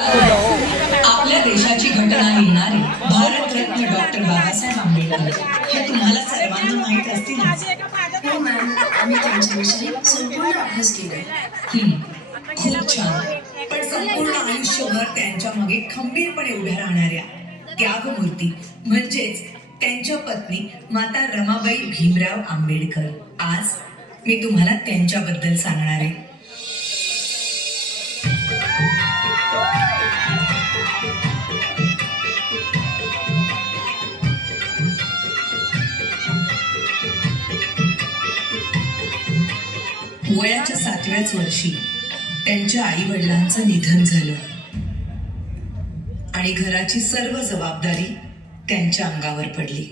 आपल्या देशाची घटना लिहिणारे भारतरत्न डॉक्टर बाबासाहेब आंबेडकर हे तुम्हाला सर्वांना माहीत असतील. हो मॅम, आम्ही त्यांच्याविषयी संपूर्ण अभ्यास केला. खूप छान. पण संपूर्ण आयुष्यभर त्यांच्या मागे खंबीरपणे उभ्या राहणाऱ्या त्यागमूर्ती म्हणजेच त्यांच्या पत्नी माता रमाबाई भीमराव आंबेडकर आज मी तुम्हाला त्यांच्याबद्दल सांगणार आहे. वयाच्या 7व्याच वर्षी त्यांच्या आई वडिलांचं निधन झालं आणि घराची सर्व जबाबदारी त्यांच्या अंगावर पडली.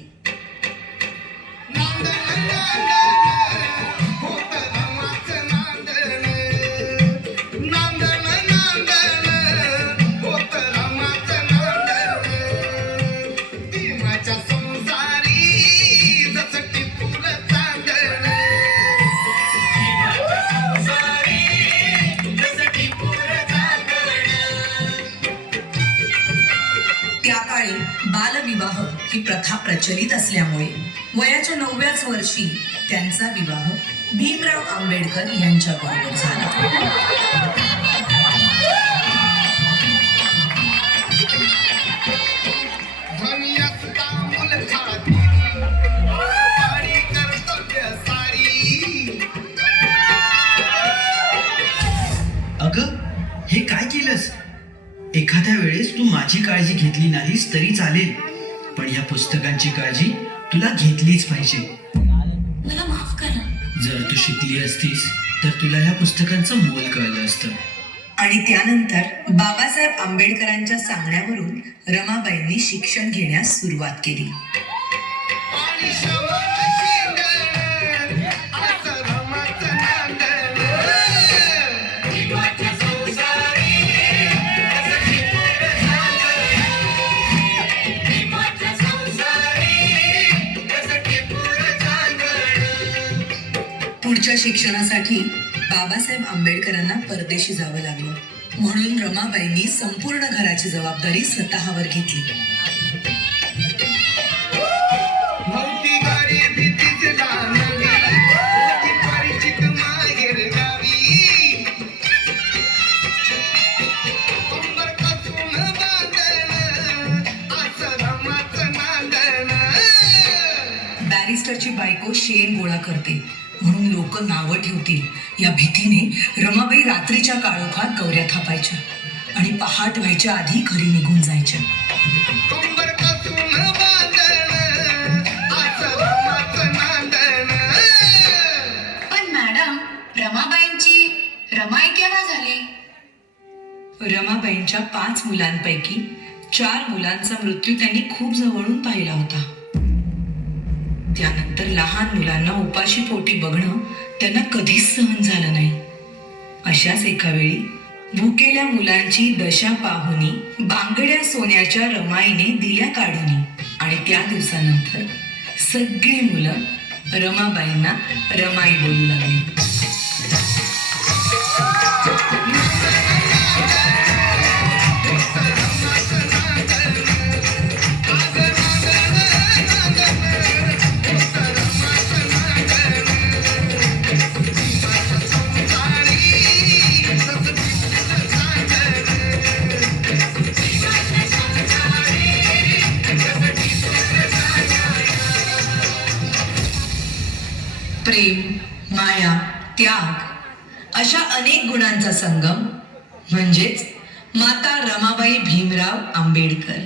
त्या काळी बालविवाह ही प्रथा प्रचलित असल्यामुळे वयाच्या 9व्याच वर्षी त्यांचा विवाह भीमराव आंबेडकर यांच्याबरोबर झाला. अगं, हे काय केलंस? एखाद्या वेळेस तू माझी काळजी घेतली नाहीस तरी चालेल, पण या पुस्तकांची काळजी तुला घेतलीच पाहिजे. मला माफ करा. जर तू शिकली असतीस तर तुला या पुस्तकांचं मोल कळलं असतं. आणि त्यानंतर बाबासाहेब आंबेडकरांच्या सांगण्यावरून रमाबाईंनी शिक्षण घेण्यास सुरुवात केली. पुढच्या शिक्षणासाठी बाबासाहेब आंबेडकरांना परदेशी जावं लागलं, म्हणून रमाबाईंनी संपूर्ण घराची जबाबदारी स्वतःवर घेतली. बॅरिस्टरची बायको शेण गोळा करते म्हणून लोक नावं ठेवतील या भीतीने रमाबाई रात्रीच्या काळोखात गौऱ्या थापायच्या आणि पहाट व्हायच्या आधी घरी निघून जायच्या. पण मॅडम, रमाबाईंची रमाई केव्हा झाली? रमाबाईंच्या 5 मुलांपैकी 4 मुलांचा मृत्यू त्यांनी खूप जवळून पाहिला होता. त्यानंतर लहान मुलांना उपाशी पोटी बघणं त्यांना कधीच सहन झालं नाही. अशाच एका वेळी भुकेल्या मुलांची दशा पाहुनी बांगड्या सोन्याच्या रमाईने दिल्या काढून आणि त्या दिवसानंतर सगळी मुलं रमाबाईंना रमाई बोलू लागली. प्रेम, माया, त्याग अशा अनेक गुणांचा संगम म्हणजेच माता रमाबाई भीमराव आंबेडकर.